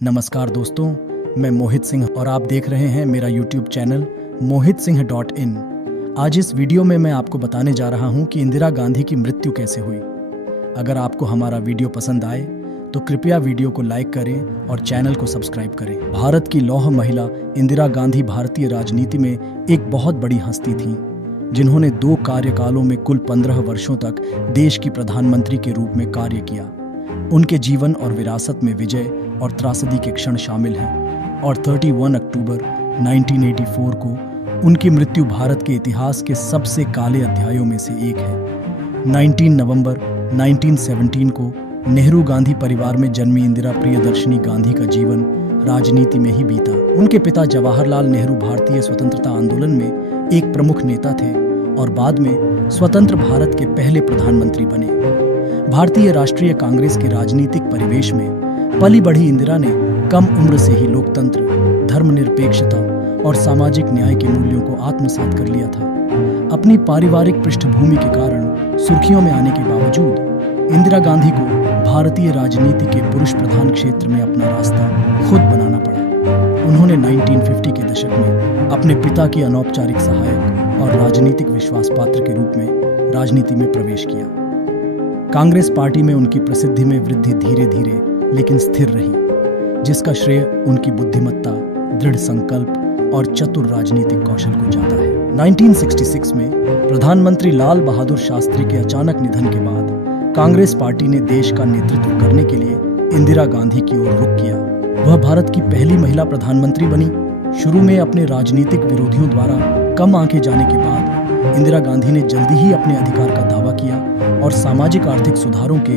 नमस्कार दोस्तों, मैं मोहित सिंह और आप देख रहे हैं मेरा YouTube चैनल mohitsingh.in। आज इस वीडियो में मैं आपको बताने जा रहा हूं कि इंदिरा गांधी की मृत्यु कैसे हुई। अगर आपको हमारा वीडियो पसंद आए तो कृपया वीडियो को लाइक करें और चैनल को सब्सक्राइब करें। भारत की लौह महिला इंदिरा गांधी भारतीय राजनीति में एक बहुत बड़ी हस्ती थीं, जिन्होंने 2 कार्यकालों में कुल 15 वर्षों तक देश की प्रधानमंत्री के रूप में कार्य किया। उनके जीवन और विरासत में विजय और त्रासदी के क्षण शामिल हैं और 31 अक्टूबर 1984 को उनकी मृत्यु भारत के इतिहास के सबसे काले अध्यायों में से एक है। 19 नवंबर 1917 को नेहरू गांधी परिवार में जन्मी इंदिरा प्रियदर्शनी गांधी का जीवन राजनीति में ही बीता। उनके पिता जवाहरलाल नेहरू भारतीय स्वतंत्रता आंदोलन में एक प्रमुख नेता थे और बाद में स्वतंत्र भारत के पहले प्रधानमंत्री बने। भारतीय राष्ट्रीय कांग्रेस के राजनीतिक परिवेश में पली बढ़ी इंदिरा ने कम उम्र से ही लोकतंत्र, धर्मनिरपेक्षता और सामाजिक न्याय के मूल्यों को आत्मसात कर लिया था। अपनी पारिवारिक पृष्ठभूमि के कारण सुर्खियों में आने के बावजूद इंदिरा गांधी को भारतीय राजनीति के पुरुष प्रधान क्षेत्र में अपना रास्ता खुद बनाना पड़ा। उन्होंने 1950 के दशक में अपने पिता की अनौपचारिक सहायक और राजनीतिक विश्वास पात्र के रूप में राजनीति में प्रवेश किया। कांग्रेस पार्टी में उनकी प्रसिद्धि में वृद्धि धीरे धीरे लेकिन स्थिर रही, जिसका श्रेय उनकी बुद्धिमत्ता, दृढ़ संकल्प और चतुर राजनीतिक कौशल को जाता है। 1966 में प्रधानमंत्री लाल बहादुर शास्त्री के अचानक निधन के बाद कांग्रेस पार्टी ने देश का नेतृत्व करने के लिए इंदिरा गांधी की ओर रुख किया। वह भारत की पहली महिला प्रधानमंत्री बनी। शुरू में अपने राजनीतिक विरोधियों द्वारा कम आंके जाने के बाद इंदिरा गांधी ने जल्दी ही अपने अधिकार का दावा किया और सामाजिक आर्थिक सुधारों के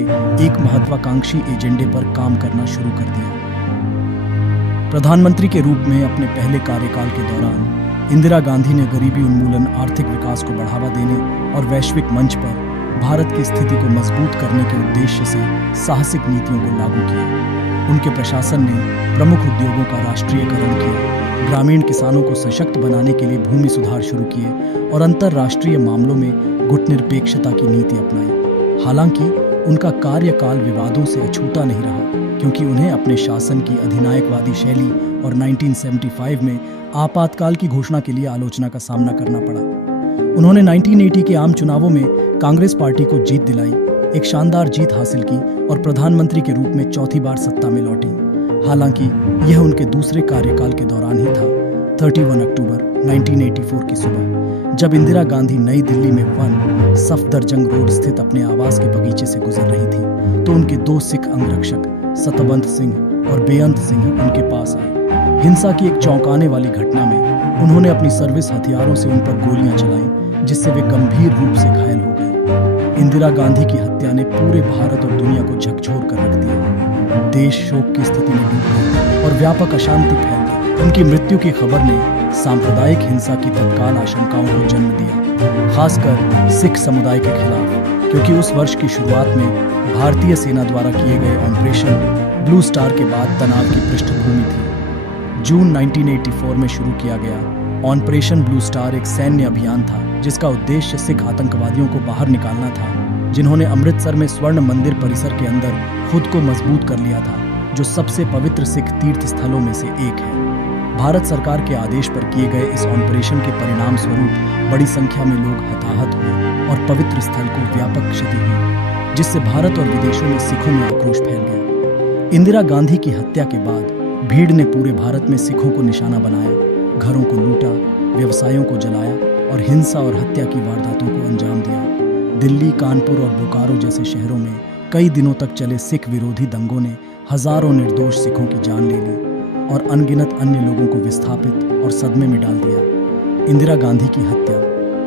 एक महत्वाकांक्षी एजेंडे पर काम करना शुरू कर दिया। प्रधानमंत्री के रूप में अपने पहले कार्यकाल के दौरान इंदिरा गांधी ने गरीबी उन्मूलन, आर्थिक विकास को बढ़ावा देने और वैश्विक मंच पर भारत की स्थिति को मजबूत करने के उद्देश्य से साहसिक नीतियों को लागू किया। उनके प्रशासन ने प्रमुख उद्योगों का राष्ट्रीयकरण किया, ग्रामीण किसानों को सशक्त बनाने के लिए भूमि सुधार शुरू किए और अंतर्राष्ट्रीय मामलों में गुटनिरपेक्षता की नीति अपनाई। हालांकि उनका कार्यकाल विवादों से अछूता नहीं रहा, क्योंकि उन्हें अपने शासन की अधिनायकवादी शैली और 1975 में आपातकाल की घोषणा के लिए आलोचना का सामना करना पड़ा। उन्होंने 1980 के आम चुनावों में कांग्रेस पार्टी को जीत दिलाई, एक शानदार जीत हासिल की और प्रधानमंत्री के रूप में चौथी बार सत्ता में लौटी। हालांकि यह उनके दूसरे कार्यकाल के दौरान ही था। 31 अक्टूबर 1984 की सुबह जब इंदिरा गांधी नई दिल्ली में 1 सफदरजंग रोड स्थित अपने आवास के बगीचे से गुजर रही थी, तो उनके 2 सिख अंगरक्षक सतवंत सिंह और बेअंत सिंह उनके पास आए। हिंसा की एक चौंकाने वाली घटना में उन्होंने अपनी सर्विस हथियारों से उन पर गोलियां चलाईं, जिससे वे गंभीर रूप से घायल हो गए। इंदिरा गांधी की हत्या ने पूरे भारत और दुनिया को झकझोर कर रख दिया। देश शोक की स्थिति में डूब गया और व्यापक अशांति फैल गई। उनकी मृत्यु की खबर ने सांप्रदायिक हिंसा की तत्काल आशंकाओं को जन्म दिया, खासकर सिख समुदाय के खिलाफ, क्योंकि उस वर्ष की शुरुआत में भारतीय सेना द्वारा किए गए ऑपरेशन ब्लू स्टार के बाद तनाव की पृष्ठभूमि थी। जून 1984 में शुरू किया गया ऑपरेशन ब्लू स्टार एक सैन्य अभियान था, जिसका उद्देश्य सिख आतंकवादियों को बाहर निकालना था, जिन्होंने अमृतसर में स्वर्ण मंदिर परिसर के अंदर खुद को मजबूत कर लिया था, जो सबसे पवित्र सिख तीर्थ स्थलों में से एक है। भारत सरकार के आदेश पर किए गए इस ऑपरेशन के परिणाम स्वरूप बड़ी संख्या में लोग हताहत हुए और पवित्र स्थल को व्यापक क्षति हुई, जिससे भारत और विदेशों में सिखों में आक्रोश फैल गया। इंदिरा गांधी की हत्या के बाद भीड़ ने पूरे भारत में सिखों को निशाना बनाया, घरों को लूटा, व्यवसायों को जलाया और हिंसा और हत्या की वारदातों को अंजाम दिया। दिल्ली, कानपुर और बोकारो जैसे शहरों में कई दिनों तक चले सिख विरोधी दंगों ने हजारों निर्दोष सिखों की जान ले ली और अनगिनत अन्य लोगों को विस्थापित और सदमे में डाल दिया। इंदिरा गांधी की हत्या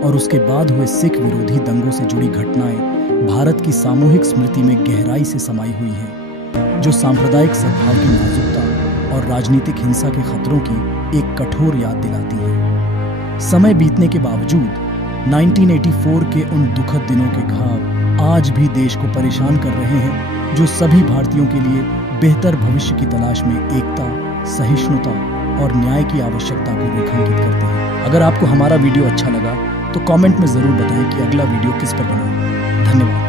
और उसके बाद हुए सिख विरोधी दंगों से जुड़ी घटनाएं भारत की सामूहिक स्मृति में गहराई से समाई हुई हैं, जो सांप्रदायिक सद्भाव की नाजुकता और राजनीतिक हिंसा के खतरों की एक कठोर याद दिलाती है। समय बीतने के बावजूद 1984 के उन दुखद दिनों के घाव आज भी देश को परेशान कर रहे हैं, जो सभी भारतीयों के लिए बेहतर भविष्य की तलाश में एकता, सहिष्णुता और न्याय की आवश्यकता को रेखांकित करते हैं। अगर आपको हमारा वीडियो अच्छा लगा तो कमेंट में जरूर बताएं कि अगला वीडियो किस पर बनाएं। धन्यवाद।